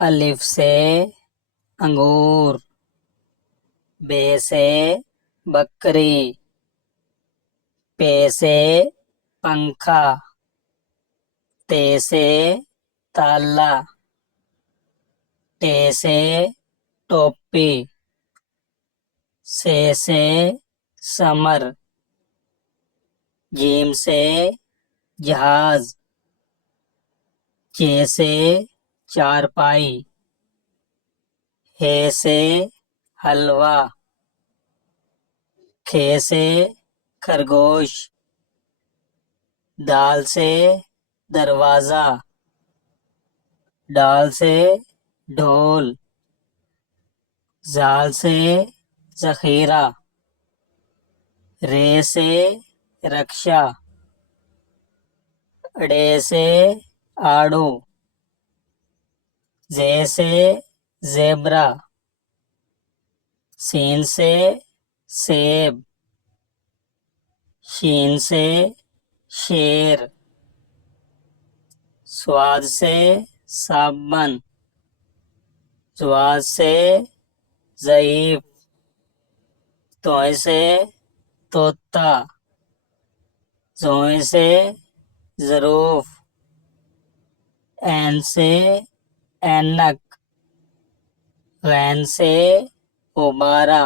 الف سے انگور، بے سے بکری، پے سے پنکھا، تے سے تالا، ٹے سے ٹوپی، سے سمر، جیم سے جہاز، چے سے چارپائی، ہے سے حلوہ، کھے سے خرگوش، دال سے دروازہ، ڈال سے ڈھول، زال سے ذخیرہ، رے سے رکشا، ڑے سے آڑو، زے سے زیبرا، سین سے سیب، شین سے شیر، صاد سے صابن، ضاد سے ضعیف، توئے سے طوطا، زوئیں سے ظروف، عین سے اینک، غین سے غبارہ،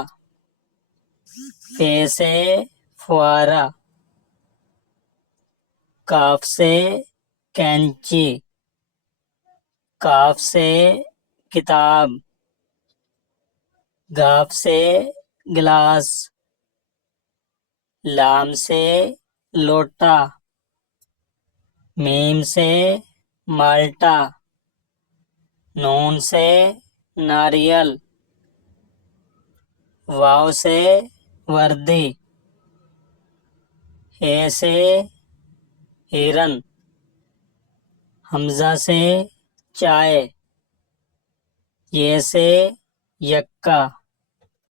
فے سے فوارہ، کاف سے کینچی، کاف سے کتاب، گاف سے گلاس، لام سے لوٹا، میم سے مالٹا، نون سے ناریل، واو سے وردی، ہے سے ہرن، حمزہ سے چائے، یہ سے یکا۔